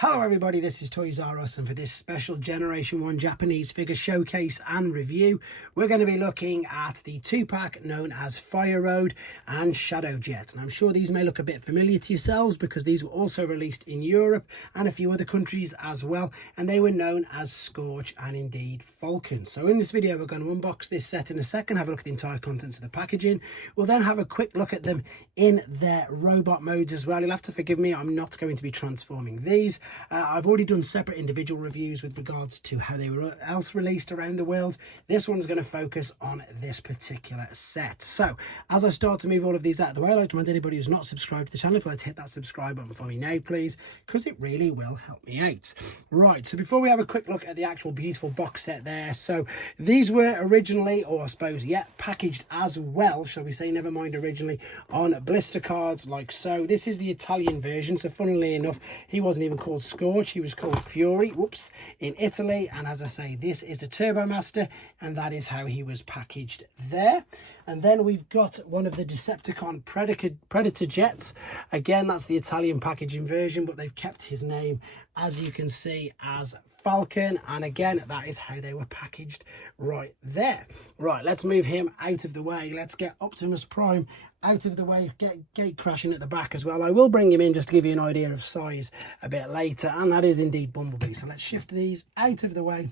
Hello everybody, this is Toys R Us, and for this special Generation 1 Japanese figure showcase and review, we're going to be looking at the 2-pack known as Fire Road and Shadow Jet. And I'm sure these may look a bit familiar to yourselves because these were also released in Europe and a few other countries as well, and they were known as Scorch and indeed Falcon. So in this video we're going to unbox this set in a second, have a look at the entire contents of the packaging. We'll then have a quick look at them in their robot modes as well. You'll have to forgive me, I'm not going to be transforming these. I've already done separate individual reviews with regards to how they were else released around the world. This one's going to focus on this particular set. So as I start to move all of these out of the way, I'd like to remind anybody who's not subscribed to the channel, if you'd like to hit that subscribe button for me now, please, because it really will help me out. Right, so before we have a quick look at the actual beautiful box set there, so these were originally, or I suppose, yeah, packaged as well, shall we say, never mind originally, on blister cards like so. This is the Italian version, so funnily enough, he wasn't even called Scorch, he was called Fury, whoops, in Italy. And as I say, this is a Turbo Master, and that is how he was packaged there. And then we've got one of the Decepticon Predator Jets. Again, that's the Italian packaging version, but they've kept his name, as you can see, as Falcon. And again, that is how they were packaged right there. Right, let's move him out of the way. Let's get Optimus Prime out of the way, get gate crashing at the back as well. I will bring him in just to give you an idea of size a bit later, and that is indeed Bumblebee. So let's shift these out of the way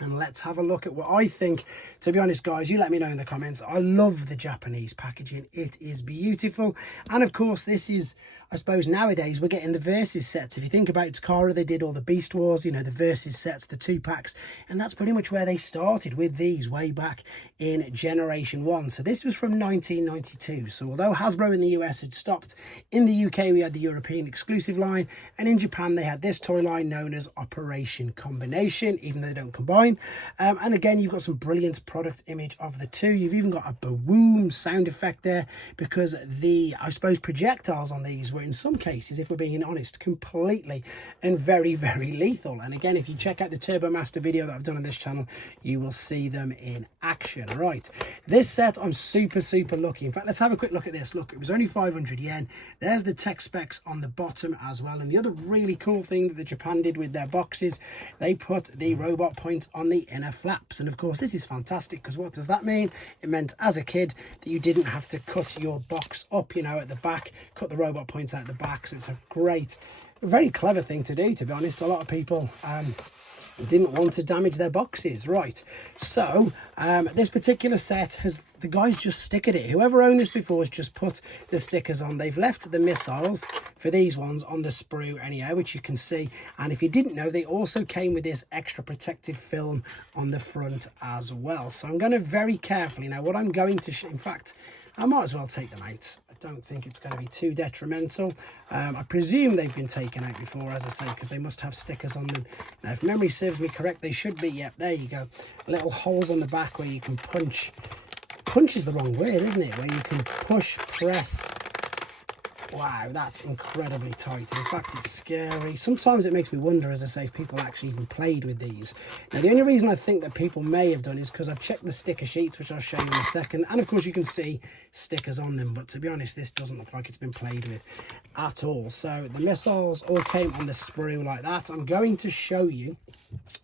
and let's have a look at what I think. To be honest, guys, you let me know in the comments. I love the Japanese packaging. It is beautiful. And of course, this is, I suppose nowadays we're getting the Versus sets. If you think about Takara, they did all the Beast Wars, you know, the Versus sets, the 2-packs, and that's pretty much where they started with these way back in Generation 1. So this was from 1992. So although Hasbro in the US had stopped, in the UK we had the European exclusive line, and in Japan they had this toy line known as Operation Combination, even though they don't combine. And again, you've got some brilliant product image of the two. You've even got a boom sound effect there, because the, I suppose, projectiles on these were in some cases, if we're being honest, completely and very lethal. And again, if you check out the Turbo Master video that I've done on this channel, you will see them in action. Right, this set I'm super lucky. In fact, let's have a quick look at this. Look, it was only 500 yen. There's the tech specs on the bottom as well. And the other really cool thing that the Japan did with their boxes, they put the robot points on the inner flaps. And of course, this is fantastic, because what does that mean? It meant as a kid that you didn't have to cut your box up, you know, at the back, cut the robot points out the back. So it's a great, very clever thing to do, to be honest. A lot of people didn't want to damage their boxes. Right, so this particular set has, the guys just stickered it. Whoever owned this before has just put the stickers on. They've left the missiles for these ones on the sprue anyhow, which you can see. And if you didn't know, they also came with this extra protective film on the front as well. So I'm going to very carefully, now what I'm going to in fact, I might as well take them out. I don't think it's going to be too detrimental. I presume they've been taken out before, as I say, because they must have stickers on them. Now, if memory serves me correct, they should be. Yep, there you go. Little holes on the back where you can punch. Punch is the wrong word, isn't it? Where you can push, press. Wow, that's incredibly tight. In fact, it's scary. Sometimes it makes me wonder, as I say, if people actually even played with these. Now, the only reason I think that people may have done is because I've checked the sticker sheets, which I'll show you in a second. And of course, you can see stickers on them. But to be honest, this doesn't look like it's been played with at all. So the missiles all came on the sprue like that. I'm going to show you.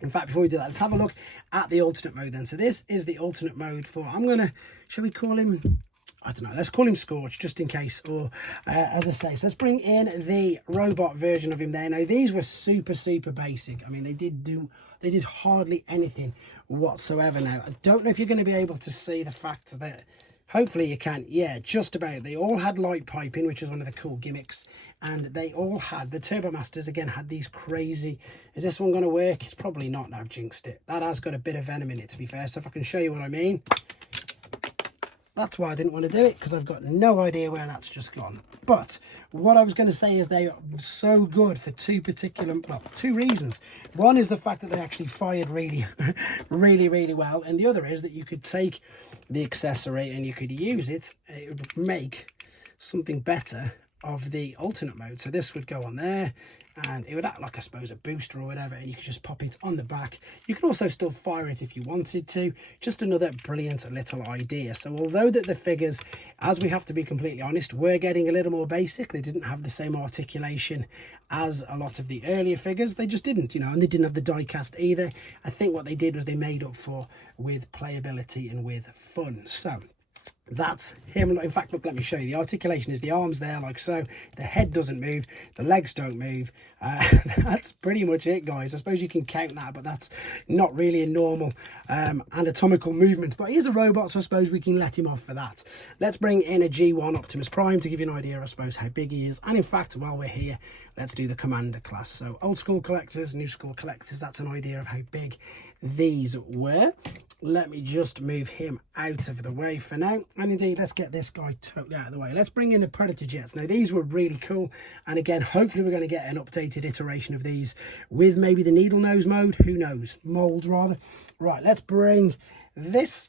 In fact, before we do that, let's have a look at the alternate mode then. So this is the alternate mode for, I'm going to, shall we call him, I don't know, let's call him Scorch just in case, or as I say, so let's bring in the robot version of him there. Now these were super basic. I mean, they did hardly anything whatsoever. Now I don't know if you're going to be able to see the fact that, hopefully you can, yeah, just about. They all had light piping, which is one of the cool gimmicks, and they all had, the Turbo Masters again had these crazy, is this one going to work? It's probably not. Now I've jinxed it. That has got a bit of venom in it, to be fair, so if I can show you what I mean. That's why I didn't want to do it, because I've got no idea where that's just gone. But what I was going to say is they are so good for two reasons. One is the fact that they actually fired really well. And the other is that you could take the accessory and you could use it. It would make something better of the alternate mode. So this would go on there and it would act like, I suppose, a booster or whatever, and you could just pop it on the back. You can also still fire it if you wanted to. Just another brilliant little idea. So although that the figures, as we have to be completely honest, were getting a little more basic, they didn't have the same articulation as a lot of the earlier figures. They just didn't, you know, and they didn't have the die cast either. I think what they did was they made up for with playability and with fun. So that's him. In fact, look, let me show you. The articulation is the arms there like so, the head doesn't move, the legs don't move. That's pretty much it, guys. I suppose you can count that, but that's not really a normal anatomical movement. But he's a robot, so I suppose we can let him off for that. Let's bring in a G1 Optimus Prime to give you an idea, I suppose, how big he is. And in fact, while we're here, let's do the Commander class. So old school collectors, new school collectors, that's an idea of how big these were. Let me just move him out of the way for now. And indeed, let's get this guy totally out of the way. Let's bring in the Predator jets. Now, these were really cool. And again, hopefully we're going to get an updated iteration of these with maybe the needle nose mode. Who knows? Mold, rather. Right, let's bring this.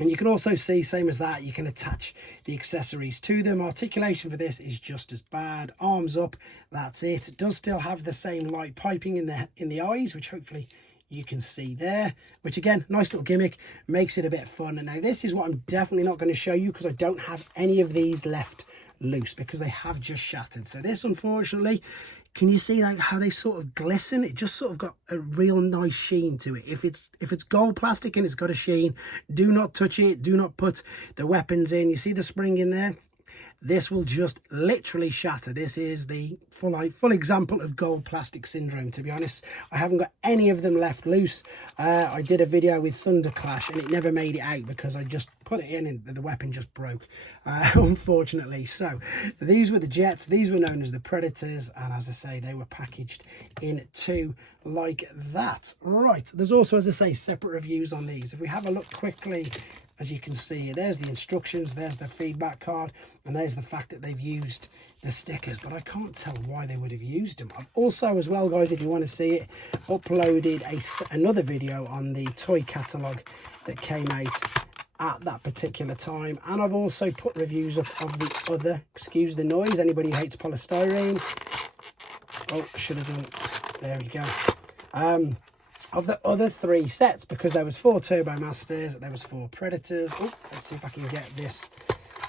And you can also see, same as that, you can attach the accessories to them. Articulation for this is just as bad. Arms up, that's it. It does still have the same light piping in the eyes, which hopefully you can see there, which again, nice little gimmick, makes it a bit fun. And now this is what I'm definitely not going to show you because I don't have any of these left loose because they have just shattered. So this, unfortunately, can you see like how they sort of glisten? It just sort of got a real nice sheen to it. If it's gold plastic and it's got a sheen, do not touch it. Do not put the weapons in. You see the spring in there? This will just literally shatter. This is the full example of gold plastic syndrome, to be honest. I haven't got any of them left loose. I did a video with Thunder Clash and it never made it out because I just put it in and the weapon just broke, unfortunately. So these were the jets. These were known as the Predators. And as I say, they were packaged in two like that. Right. There's also, as I say, separate reviews on these. If we have a look quickly, as you can see, there's the instructions, there's the feedback card, and there's the fact that they've used the stickers, but I can't tell why they would have used them. I've also, as well, guys, if you want to see it, uploaded another video on the toy catalogue that came out at that particular time, and I've also put reviews up of the other, excuse the noise, anybody who hates polystyrene. Oh, should have done, there we go. Of the other three sets, because there was 4 Turbo Masters, there was 4 Predators. Oh, let's see if I can get this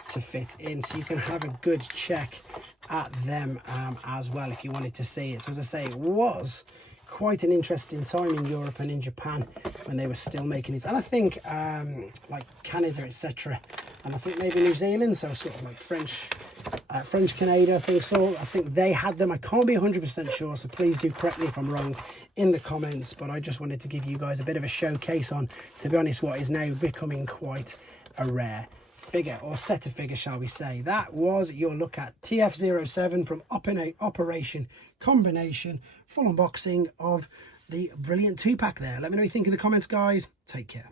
to fit in so you can have a good check at them as well if you wanted to see it. So as I say, it was quite an interesting time in Europe and in Japan when they were still making these, and I think like Canada, etc., and I think maybe New Zealand, so sort of like French Canada, I think they had them. I can't be 100% sure, so please do correct me if I'm wrong in the comments, but I just wanted to give you guys a bit of a showcase on, to be honest, what is now becoming quite a rare figure, or set of figures, shall we say. That was your look at TF07 from Operation Combination, full unboxing of the brilliant 2-pack there. Let me know what you think in the comments, guys. Take care.